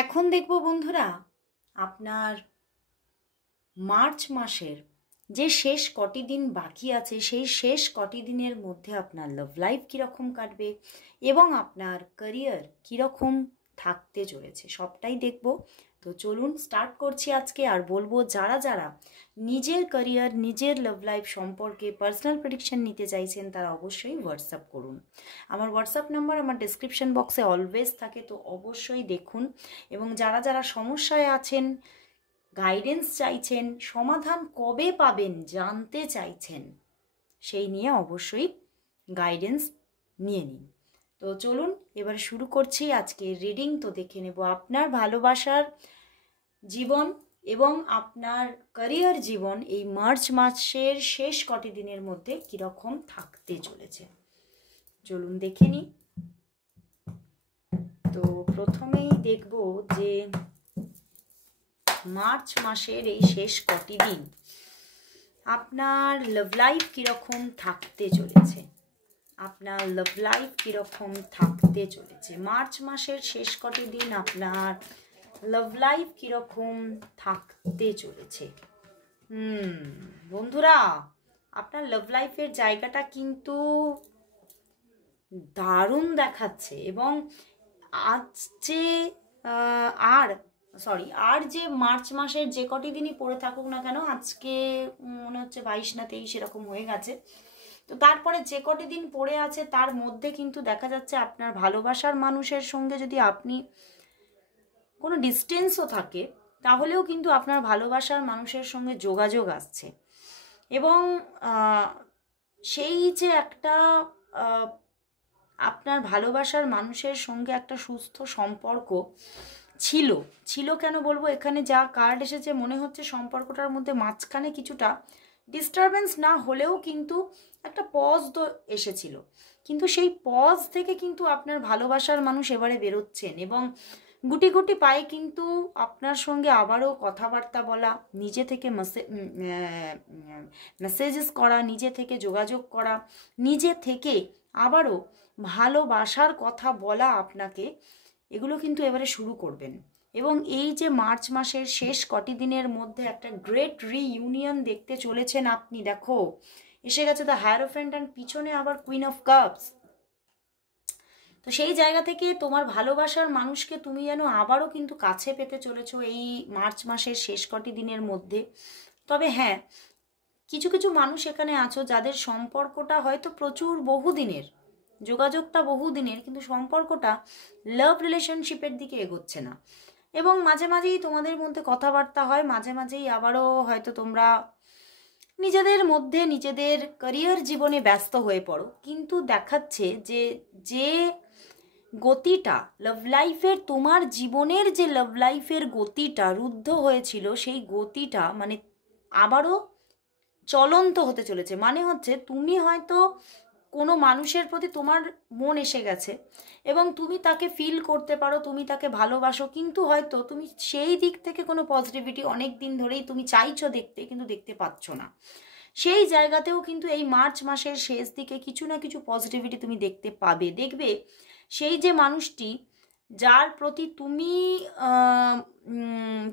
এখন দেখব বন্ধুরা আপনার মার্চ মাসের যে শেষ কটি দিন বাকি আছে সেই শেষ কটি দিনের মধ্যে আপনার লাভ লাইফ কীরকম কাটবে এবং আপনার ক্যারিয়ার কীরকম থাকতে চলেছে সবটাই দেখব। তো চলুন স্টার্ট করছি আজকে। আর বলবো যারা যারা নিজের ক্যারিয়ার নিজের লাভ লাইফ সম্পর্কে পার্সোনাল প্রেডিকশন নিতে চাইছেন তারা অবশ্যই হোয়াটসঅ্যাপ করুন। আমার হোয়াটসঅ্যাপ নাম্বার আমার ডেসক্রিপশন বক্সে অলওয়েজ থাকে, তো অবশ্যই দেখুন। এবং যারা যারা সমস্যায় আছেন, গাইডেন্স চাইছেন, সমাধান কবে পাবেন জানতে চাইছেন, সেই নিয়ে অবশ্যই গাইডেন্স নিয়ে নিন। তো চলুন এবার শুরু করছি আজকে রিডিং। তো দেখে নেব আপনার ভালোবাসার জীবন এবং আপনার ক্যারিয়ার জীবন এই মার্চ মাসের শেষ কটি দিনের মধ্যে কীরকম থাকতে চলেছে। চলুন দেখে নিই। তো প্রথমেই দেখব যে মার্চ মাসের এই শেষ কটি দিন আপনার লাভ লাইফ কীরকম থাকতে চলেছে। আপনার লাভ লাইফ কীরকম থাকতে চলেছে মার্চ মাসের শেষ কটি দিন আপনার লাভ লাইফ কীরকম থাকতে চলেছে। বন্ধুরা, আপনার লাভ লাইফের জায়গাটা কিন্তু দারুণ দেখাচ্ছে। এবং আজ যে আর যে মার্চ মাসের যে কটি দিনই পড়ে থাকুক না কেন, আজকে মনে হচ্ছে 22 না 23 এরকম হয়ে গেছে, তো তারপরে যে কটি দিন পড়ে আছে তার মধ্যে কিন্তু দেখা যাচ্ছে আপনার ভালোবাসার মানুষের সঙ্গে যদি আপনি কোনো ডিস্টেন্সও থাকে তাহলেও কিন্তু আপনার ভালোবাসার মানুষের সঙ্গে যোগাযোগ আসছে। এবং সেই যে একটা আপনার ভালোবাসার মানুষের সঙ্গে একটা সুস্থ সম্পর্ক ছিল কেন বলবো, এখানে যা কার্ড এসেছে মনে হচ্ছে সম্পর্কটার মধ্যে মাঝখানে কিছুটা ডিস্টারবেন্স না হলেও কিন্তু একটা পজ তো এসেছিল, কিন্তু সেই পজ থেকে কিন্তু আপনার ভালোবাসার মানুষ এবারে বেরোচ্ছেন এবং গুটি গুটি পায়ে কিন্তু আপনার সঙ্গে আবারও কথাবার্তা বলা, নিজে থেকে মেসেজেস করা, নিজে থেকে যোগাযোগ করা, নিজে থেকে আবারও ভালোবাসার কথা বলা আপনাকে, এগুলো কিন্তু এবারে শুরু করবেন। এবং এই যে মার্চ মাসের শেষ কটি দিনের মধ্যে একটা গ্রেট রিইউনিয়ন দেখতে চলেছেন আপনি। দেখো এসে গেছে দ্য হায়ারোফ্যান্ট অ্যান্ড পিছনে আবার কুইন অফ কাপস। তো সেই জায়গা থেকে তোমার ভালোবাসার মানুষকে তুমি যেন আবারও কিন্তু কাছে পেতে চলেছো এই মার্চ মাসের শেষ কটি দিনের মধ্যে। তবে হ্যাঁ, কিছু কিছু মানুষ এখানে আছো যাদের সম্পর্কটা হয়তো প্রচুর বহুদিনের, যোগাযোগটা বহুদিনের, কিন্তু সম্পর্কটা লাভ রিলেশনশিপের দিকে এগোচ্ছে না। এবং মাঝে মাঝেই তোমাদের মধ্যে কথাবার্তা হয়, মাঝে মাঝেই আবারও হয়তো তোমরা নিজেদের মধ্যে নিজেদের ক্যারিয়ার জীবনে ব্যস্ত হয়ে পড়ো। কিন্তু দেখাচ্ছে যে গতিটা লাভ লাইফের, তোমার জীবনের যে লাভ লাইফের গতিটা রুদ্ধ হয়েছিল সেই গতিটা মানে আবারও চলন্ত হতে চলেছে। মানে হচ্ছে তুমি হয়তো কোনো মানুষের প্রতি তোমার মন এসে গেছে এবং তুমি তাকে ফিল করতে পারো, তুমি তাকে ভালোবাসো, কিন্তু হয়তো তুমি সেই দিক থেকে কোনো পজিটিভিটি অনেক দিন ধরেই তুমি চাইছো দেখতে, কিন্তু দেখতে পাচ্ছ না। সেই জায়গাতেও কিন্তু এই মার্চ মাসের শেষ দিকে কিছু না কিছু পজিটিভিটি তুমি দেখতে পাবে। দেখবে সেই যে মানুষটি যার প্রতি তুমি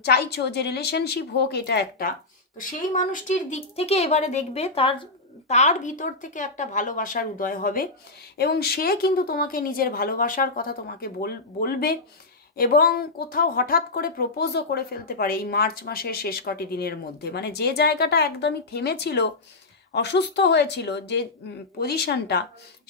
চাইছো যে রিলেশনশিপ হোক এটা একটা, তো সেই মানুষটির দিক থেকে এবারে দেখবে তার ভিতর থেকে একটা ভালোবাসার উদয় হবে এবং সে কিন্তু তোমাকে নিজের ভালোবাসার কথা তোমাকে বলবে এবং কোথাও হঠাৎ করে প্রপোজও করে ফেলতে পারে এই মার্চ মাসের শেষ কটি দিনের মধ্যে। মানে যে জায়গাটা একদমই থেমেছিল, অসুস্থ হয়েছিল যে পজিশনটা,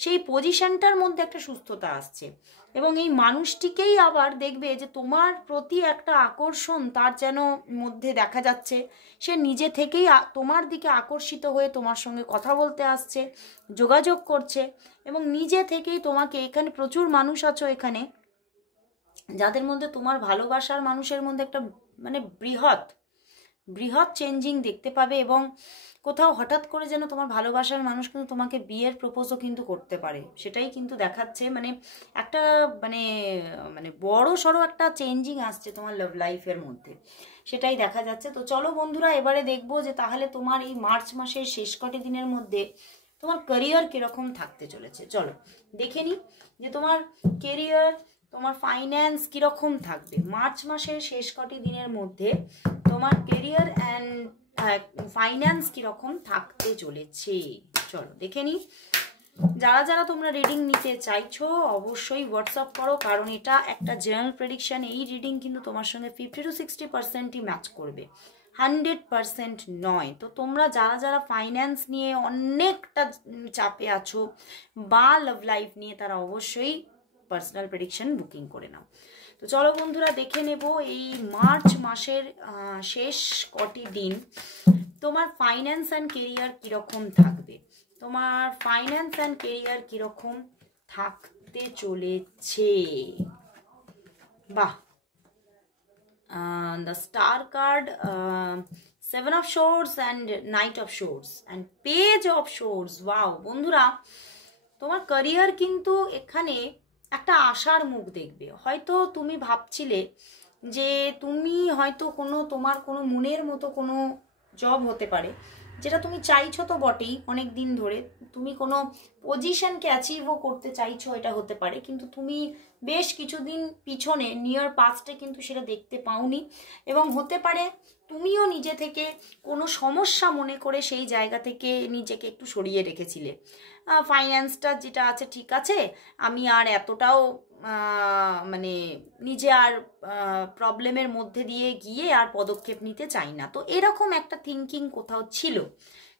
সেই পজিশনটার মধ্যে একটা সুস্থতা আসছে এবং এই মানুষটিকেই আবার দেখবে যে তোমার প্রতি একটা আকর্ষণ তার যেন মধ্যে দেখা যাচ্ছে। সে নিজে থেকেই তোমার দিকে আকর্ষিত হয়ে তোমার সঙ্গে কথা বলতে আসছে, যোগাযোগ করছে এবং নিজে থেকেই তোমাকে, এখানে প্রচুর মানুষ আছো এখানে যাদের মধ্যে তোমার ভালোবাসার মানুষের মধ্যে একটা মানে বৃহৎ চেঞ্জিং দেখতে পাবে এবং কোথাও হঠাৎ করে যেন তোমার ভালোবাসার মানুষ কিন্তু তোমাকে বিয়ের প্রপোজও কিন্তু করতে পারে, সেটাই কিন্তু দেখাচ্ছে। মানে একটা মানে মানে বড় সড়ো একটা চেঞ্জিং আসছে তোমার লাভ লাইফের মধ্যে, সেটাই দেখা যাচ্ছে। তো চলো বন্ধুরা, এবারে দেখবো যে তাহলে তোমার এই মার্চ মাসের শেষ কটি দিনের মধ্যে তোমার ক্যারিয়ার কিরকম থাকতে চলেছে। চলো দেখে নি যে তোমার কেরিয়ার তোমার ফাইন্যান্স কীরকম থাকবে মার্চ মাসের শেষ কটি দিনের মধ্যে, তোমার কেরিয়ার অ্যান্ড ফাইন্যান্স কীরকম থাকতে চলেছে চলো দেখে নিই। যারা যারা তোমরা রিডিং নিতে চাইছো অবশ্যই হোয়াটসঅ্যাপ করো, কারণ এটা একটা জেনারেল প্রেডিকশন। এই রিডিং কিন্তু তোমার সঙ্গে 50 to 60%ই ম্যাচ করবে, 100% নয়। তো তোমরা যারা যারা ফাইন্যান্স নিয়ে অনেকটা চাপে আছো বা লাভ লাইফ নিয়ে, তারা অবশ্যই পার্সোনাল প্রেডিকশন বুকিং করে নাও। তো চলো বন্ধুরা দেখে নেব এই মার্চ মাসের শেষ কটি দিন তোমার ফাইন্যান্স অ্যান্ড কেরিয়ার কীরকম থাকবে, তোমার ফাইন্যান্স অ্যান্ড কেরিয়ার কীরকম থাকতে চলেছে। বাহ, the star card, 7 of swords and knight of swords and page of swords. wow বন্ধুরা, তোমার ক্যারিয়ার কিন্তু এখানে একটা আশার মুখ দেখবে। হয়তো তুমি ভাবছিলে যে তুমি হয়তো তোমার কোনো মনের মতো কোনো জব হতে পারে, যেটা তুমি চাইছো তো বটেই অনেক দিন ধরে, তুমি কোনো পজিশনকে অ্যাচিভও করতে চাইছো, এটা হতে পারে, কিন্তু তুমি বেশ কিছুদিন পিছনে নিয়ার পাস্টে কিন্তু সেটা দেখতে পাওনি, এবং হতে পারে তুমিও নিজে থেকে কোনো সমস্যা মনে করে সেই জায়গা থেকে নিজেকে একটু সরিয়ে রেখেছিলে। ফাইন্যান্সটা যেটা আছে ঠিক আছে, আমি আর এতটাও মানে নিজে আর প্রবলেমের মধ্যে দিয়ে গিয়ে আর পদক্ষেপ নিতে চাই না। তো এরকম একটা থিঙ্কিং কোথাও ছিল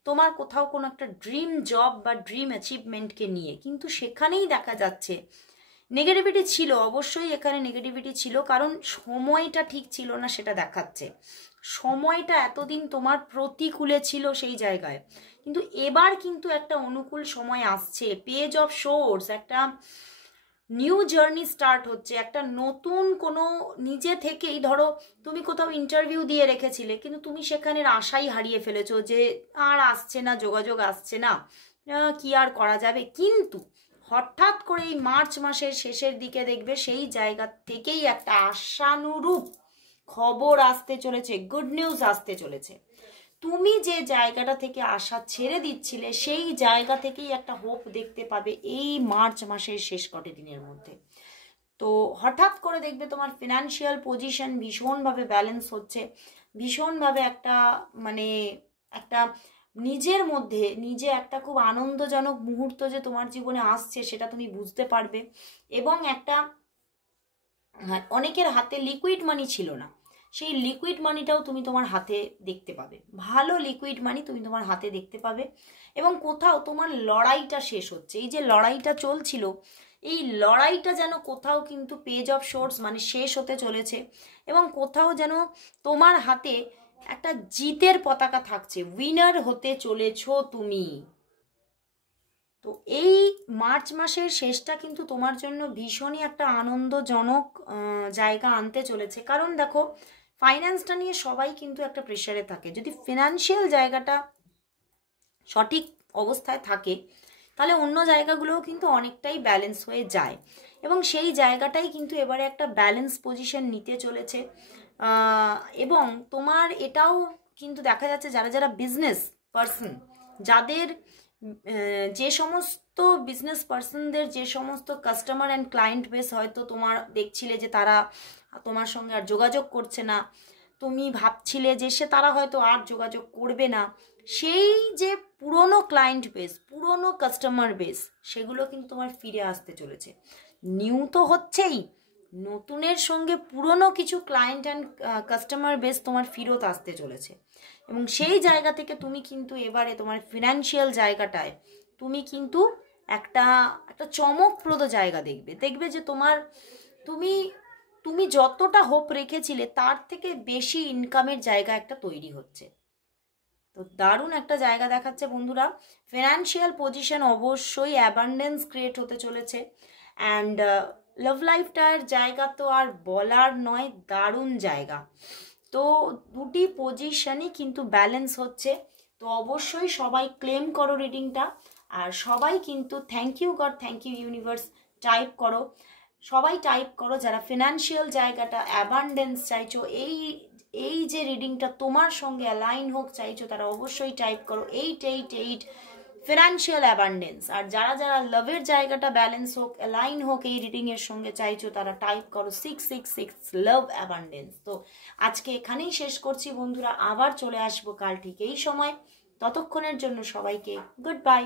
তোমার, কোথাও কোনো একটা ড্রিম জব বা ড্রিম অ্যাচিভমেন্টকে নিয়ে, কিন্তু সেখানেই দেখা যাচ্ছে নেগেটিভিটি ছিল। অবশ্যই এখানে নেগেটিভিটি ছিল, কারণ সময়টা ঠিক ছিল না, সেটা দেখাচ্ছে। সময়টা এতদিন তোমার প্রতিকূলে ছিল সেই জায়গায়, কিন্তু এবার কিন্তু একটা অনুকূল সময় আসছে। পেজ অফ সোর্স, একটা নিউ জার্নি স্টার্ট হচ্ছে, একটা নতুন কোনো নিজে থেকেই, ধরো তুমি কোথাও ইন্টারভিউ দিয়ে রেখেছিলে কিন্তু তুমি সেখানের আশাই হারিয়ে ফেলেছো যে আর আসছে না, যোগাযোগ আসছে না, কি আর করা যাবে। কিন্তু হঠাৎ করে এই মার্চ মাসের শেষের দিকে দেখবে সেই জায়গা থেকেই একটা আশানুরূপ খবর আসতে চলেছে, গুড নিউজ আসতে চলেছে। তুমি যে জায়গাটা থেকে আশা ছেড়ে দিচ্ছিলে সেই জায়গা থেকেই একটা হোপ দেখতে পাবে এই মার্চ মাসের শেষ কটি দিনের মধ্যে। তো হঠাৎ করে দেখবে তোমার ফিনান্সিয়াল পজিশন ভীষণভাবে ব্যালেন্স হচ্ছে, ভীষণভাবে একটা মানে একটা নিজের মধ্যে নিজে একটা খুব আনন্দজনক মুহূর্ত যে তোমার জীবনে আসছে সেটা তুমি বুঝতে পারবে। এবং একটা অনেকের হাতে লিকুইড মানি ছিল না, সেই লিকুইড মানিটাও তুমি তোমার হাতে দেখতে পাবে, ভালো লিকুইড মানি তুমি তোমার হাতে দেখতে পাবে। এবং কোথাও তোমার লড়াইটা শেষ হচ্ছে, এই যে লড়াইটা চলছিল এই লড়াইটা যেন কোথাও কিন্তু পেজ অফ সোর্স মানে শেষ হতে চলেছে, এবং কোথাও যেন তোমার হাতে একটা জিতের পতাকা থাকছে, উইনার হতে চলেছো তুমি। তো এই মার্চ মাসের শেষটা কিন্তু তোমার জন্য ভীষণই একটা আনন্দজনক জায়গা আনতে চলেছে। কারণ দেখো ফাইন্যান্সটা নিয়ে সবাই কিন্তু একটা প্রেশারে থাকে, যদি ফিনান্সিয়াল জায়গাটা সঠিক অবস্থায় থাকে তাহলে অন্য জায়গাগুলোও কিন্তু অনেকটাই ব্যালেন্স হয়ে যায়, এবং সেই জায়গাটাই কিন্তু এবারে একটা ব্যালেন্স পজিশন নিতে চলেছে। এবং তোমার এটাও কিন্তু দেখা যাচ্ছে যারা যারা বিজনেস পার্সন, যাদের যে সমস্ত বিজনেস পার্সনদের যে সমস্ত কাস্টমার অ্যান্ড ক্লায়েন্ট বেস হয়তো তোমার দেখছিলে যে তারা তোমার সঙ্গে আর যোগাযোগ করছে না, তুমি ভাবছিলে যে তারা হয়তো আর যোগাযোগ করবে না, সেই যে পুরনো ক্লায়েন্ট বেস, পুরনো কাস্টমার বেস, সেগুলো কিন্তু তোমার ফিরে আসতে চলেছে। নিউ তো হচ্ছেই, নতুনের সঙ্গে পুরনো কিছু ক্লায়েন্ট অ্যান্ড কাস্টমার বেস তোমার ফিরত আসতে চলেছে। এবং সেই জায়গা থেকে তুমি কিন্তু এবারে তোমার ফিনান্সিয়াল জায়গাটায় তুমি কিন্তু একটা চমকপ্রদ জায়গা দেখবে যে তুমি যতটা হোপ রেখেছিলে তার থেকে বেশি ইনকামের জায়গা একটা তৈরি হচ্ছে। তো দারুণ একটা জায়গা দেখাচ্ছে বন্ধুরা। ফিনান্সিয়াল পজিশন অবশ্যই অ্যাবান্ডেন্স ক্রিয়েট হতে চলেছে, অ্যান্ড লাভ লাইফটার জায়গা তো আর বলার নয়, দারুণ জায়গা। তো দুটি পজিশনই কিন্তু ব্যালেন্স হচ্ছে। তো অবশ্যই সবাই ক্লেম করো রিডিংটা, আর সবাই কিন্তু thank you God, thank you universe type করো, সবাই টাইপ করো যারা ফিনান্সিয়াল জায়গাটা অ্যাবান্ডেন্স চাইছো, এই যে রিডিংটা তোমার সঙ্গে অ্যালাইন হোক চাইছো, তারা অবশ্যই টাইপ করো 888 ফিনান্সিয়াল অ্যাবান্ডেন্স। আর যারা যারা লাভের জায়গাটা ব্যালেন্স হোক, অ্যালাইন হোক এই রিডিং এর সঙ্গে চাইছো, তারা টাইপ করো 666 লাভ অ্যাবান্ডেন্স। তো আজকে এখানেই শেষ করছি বন্ধুরা, আবার চলে আসবো কাল ঠিক এই সময়। ততক্ষণের জন্য সবাইকে গুড বাই।